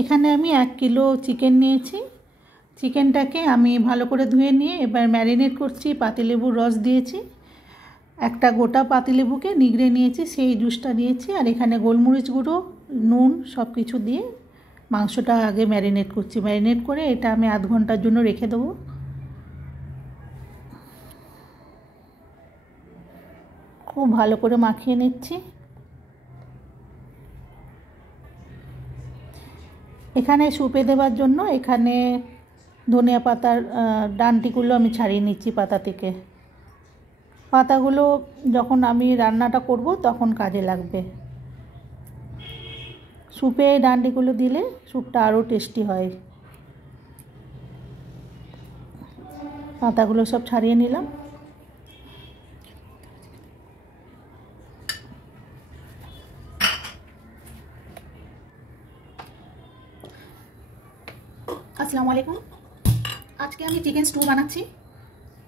এখানে আমি 1 kilo chicken নিয়েছি। চিকেনটাকে আমি ভালো করে ধুয়ে নিয়ে এবার ম্যারিনেট করছি। পাতিলেবুর রস দিয়েছি, একটা গোটা পাতিলেবুকে নিগড়ে নিয়েছি, সেই জুসটা দিয়েছি। আর এখানে গোলমরিচ গুঁড়ো, নুন সব কিছু দিয়ে মাংসটা আগে ম্যারিনেট করছি। ম্যারিনেট করে এটা আমি আধ ঘন্টার জন্য রেখে দেবো। খুব ভালো করে মাখিয়ে নিচ্ছি। এখানে সুপে দেওয়ার জন্য এখানে ধনিয়া পাতার ডাঁটিগুলো আমি ছাড়িয়ে নিচ্ছি পাতা থেকে। পাতাগুলো যখন আমি রান্নাটা করব তখন কাজে লাগবে। সুপে ডাঁটিগুলো দিলে স্যুপটা আরও টেস্টি হয়। পাতাগুলো সব ছাড়িয়ে নিলাম। আসসালামু আলাইকুম। আজকে আমি চিকেন স্টু বানাচ্ছি,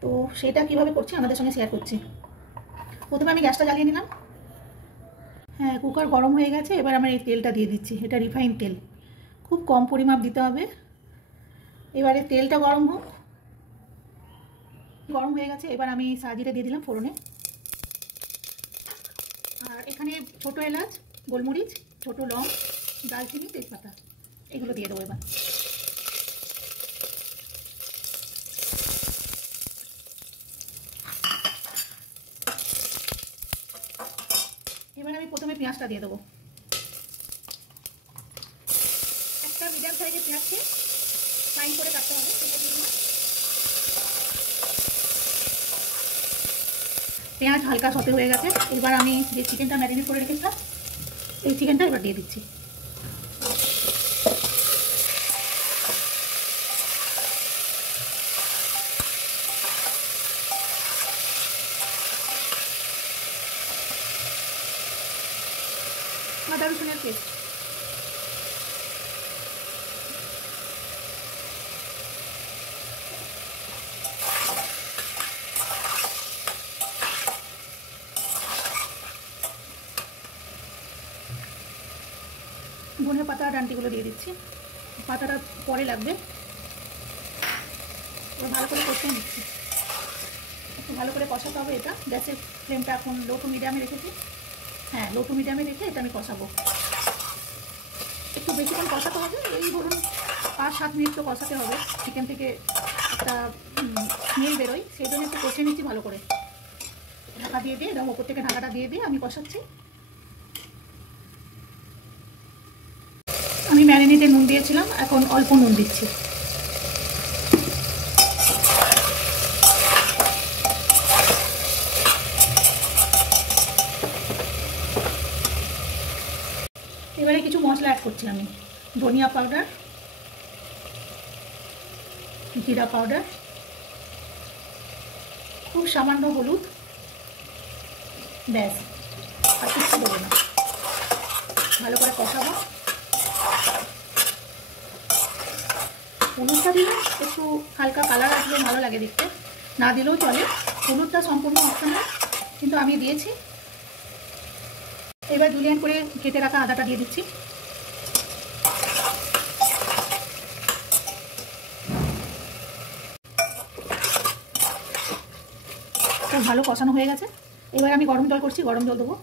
তো সেটা কিভাবে করছি আমাদের সঙ্গে শেয়ার করছি। প্রথমে আমি গ্যাসটা জ্বালিয়ে নিলাম। হ্যাঁ, কুকার গরম হয়ে গেছে। এবার আমার এই তেলটা দিয়ে দিচ্ছি। এটা রিফাইন তেল, খুব কম পরিমাপ দিতে হবে। এবারে তেলটা গরম হোক। গরম হয়ে গেছে, এবার আমি সাজিটা দিয়ে দিলাম ফোড়নে। আর এখানে ছোট এলাচ, গোলমরিচ, ছোট লং, দালচিনি, তেজপাতা এগুলো দিয়ে দেবো। এবার আমি প্রথমে পেঁয়াজটা দিয়ে দেবো। একটা মিডিয়াম সাইজের পেঁয়াজকে ফাইন করে কাটতে হবে। পেঁয়াজ হালকা সতে হয়ে গেছে। এবার আমি যে চিকেনটা ম্যারিনেট করে রেখেছিলাম এই চিকেনটা এবার দিয়ে দিচ্ছি। আদা রসুনের পেস্ট, ধনে পাতা ডাঁটিগুলো দিয়ে দিচ্ছি। পাতাটা পরে লাগবে। ভালো করে কষিয়ে নিচ্ছি। একটু ভালো করে কষাতে হবে এটা। গ্যাসের ফ্লেমটা এখন লো টু মিডিয়ামে রেখেছি। হ্যাঁ, লো টু মিডিয়ামে রেখে এটা আমি কষাবো। একটু বেশিক্ষণ কষাতে হবে। এই ধরুন 5-7 মিনিট তো কষাতে হবে। চিকেন থেকে একটা স্মেল বেরোয়, সেই জন্য একটু কষিয়ে নিচ্ছি ভালো করে। ঢাকা দিয়ে দিয়ে এরকম ওপর থেকে ঢাকাটা দিয়ে দিয়ে আমি কষাচ্ছি। আমি ম্যারিনেটে নুন দিয়েছিলাম, এখন অল্প নুন দিচ্ছি। এবারে কিছু মশলা অ্যাড করছি আমি। ধনিয়া পাউডার, জিরা পাউডার, খুব সামান্য হলুদ, ব্যাস, আর কিছু দেবো না। ভালো করে কষাবো। হলুদটা দিলে একটু হালকা কালার আসলে ভালো লাগে দেখতে, না দিলেও চলে। হলুদটা সম্পূর্ণ অপশনাল, কিন্তু আমি দিয়েছি। এবার জুলিয়ান করে কেটে রাখা আদাটা দিয়ে দিচ্ছি। খুব ভালো কষানো হয়ে গেছে। এবার আমি গরম জল করছি, গরম জল দেবো।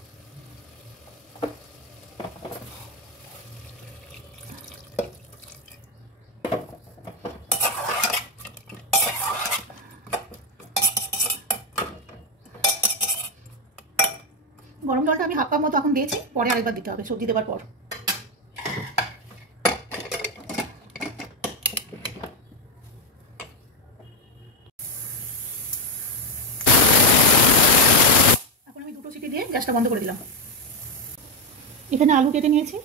গরম জলটা আমি হাফ কাপ মতো এখন দিয়েছি, পরে আরেকবার দিতে হবে সবজি দেওয়ার পর। এখন আমি 2টো সিটি দিয়ে গ্যাসটা বন্ধ করে দিলাম। এখানে আলু কেটে নিয়েছি,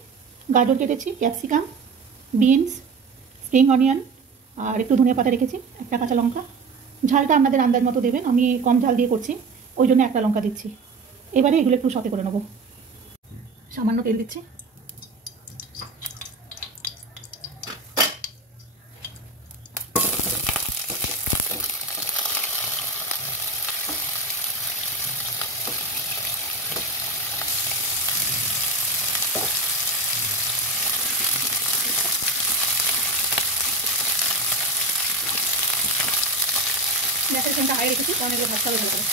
গাজর কেটেছি, ক্যাপসিকাম, বিনস, স্প্রিং অনিয়ন, আর একটু ধনিয়া পাতা রেখেছি, একটা কাঁচা লঙ্কা। ঝালটা আপনাদের আন্দাজ মতো দেবেন। আমি কম ঝাল দিয়ে করছি, ওই জন্য একটা লঙ্কা দিচ্ছি। এবারে এগুলো একটু সতে করে নেবো। সামান্য তেল দিচ্ছি। গ্যাসের ফ্লেমটা হাই রেখেছি, কারণ এগুলো ভাজতে হবে ভালো করে।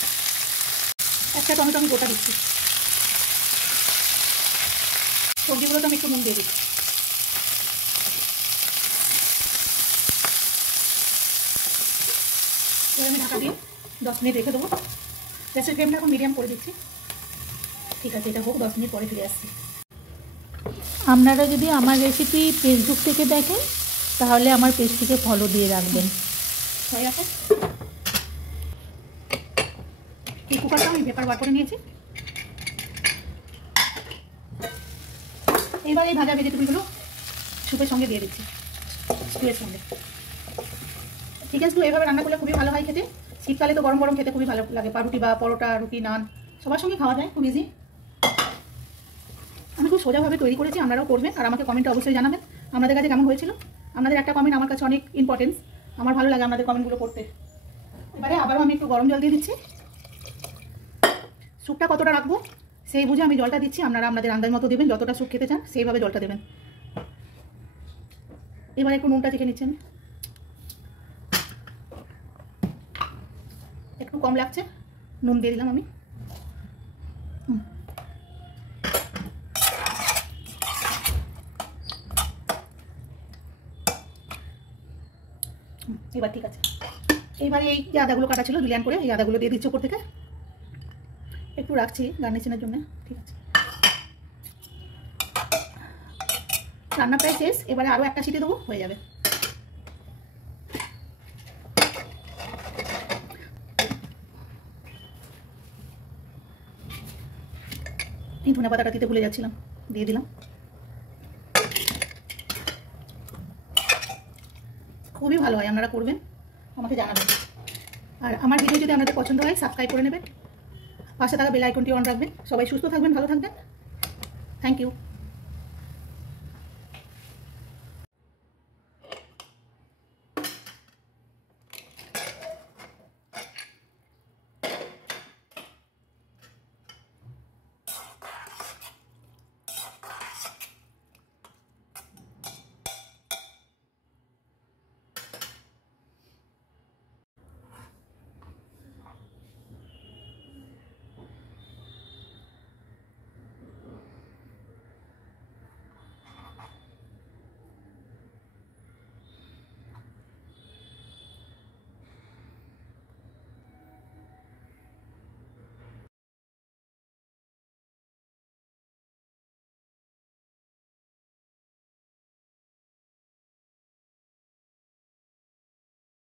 একটা টমেটো আমি গোটা দিচ্ছি। সবজিগুলোতে আমি একটু নুন দিয়ে দিচ্ছি। এবার আমি ঢাকা দিয়ে 10 মিনিট রেখে দেবো। গ্যাসের ফ্লেমটা এখন মিডিয়াম করে দিচ্ছি। ঠিক আছে, এটা হোক, 10 মিনিট পরে ফিরে আসছি। আপনারা যদি আমার রেসিপি ফেসবুক থেকে দেখেন তাহলে আমার পেজটিকে ফলো দিয়ে রাখবেন। হয়ে গেছে। এই কুকারটা আমি পেপার বার করে নিয়েছি। এবার এই ভাজা ভেজিটেবলগুলো স্যুপের সঙ্গে দিয়ে দিচ্ছি, স্টুয়ের সঙ্গে। চিকেন স্টু এভাবে রান্না করলে খুবই ভালো হয় খেতে। শীতকালে তো গরম গরম খেতে খুবই ভালো লাগে, পাউরুটি বা পরোটা, রুটি, নান সবার সঙ্গে খাওয়া যায়, খুব ইজি। আমি খুব সোজাভাবে তৈরি করেছি, আপনারাও করবেন। আর আমাকে কমেন্টে অবশ্যই জানাবেন আপনাদের কাছে কেমন হয়েছিল। আপনাদের একটা কমেন্ট আমার কাছে অনেক ইম্পর্টেন্স, আমার ভালো লাগে আপনাদের কমেন্টগুলো পড়তে। এবারে আবারও আমি একটু গরম জল দিয়ে দিচ্ছি। স্যুপটা কতটা রাখবো সেই বুঝে আমি জলটা দিচ্ছি। আপনারা আপনাদের আন্দাজ মতো দেবেন, যতটা স্যুপ খেতে চান সেইভাবে জলটা দেবেন। এবারে একটু নুনটা চেখে নিচ্ছেন, একটু কম লাগছে, নুন দিয়ে দিলাম আমি। এবার ঠিক আছে। এইবারে এই যে আদাগুলো কাটা ছিল জুলিয়ান করে, এই আদাগুলো দিয়ে দিচ্ছি উপর থেকে। একটু রাখছি গার্নিশিংয়ের জন্য। ঠিক আছে, রান্না প্রায় শেষ। এবারে আরও একটা সিটি দেবো, হয়ে যাবে। এই ধনে পাতাটা দিতে ভুলে যাচ্ছিলাম, দিয়ে দিলাম। খুবই ভালো হয়, আপনারা করবেন, আমাকে জানাবেন। আর আমার ভিডিও যদি আপনাদের পছন্দ হয় সাবস্ক্রাইব করে নেবেন, পাশে থাকা বেল আইকনটি অন রাখবেন। সবাই সুস্থ থাকবেন, ভালো থাকবেন। Thank you.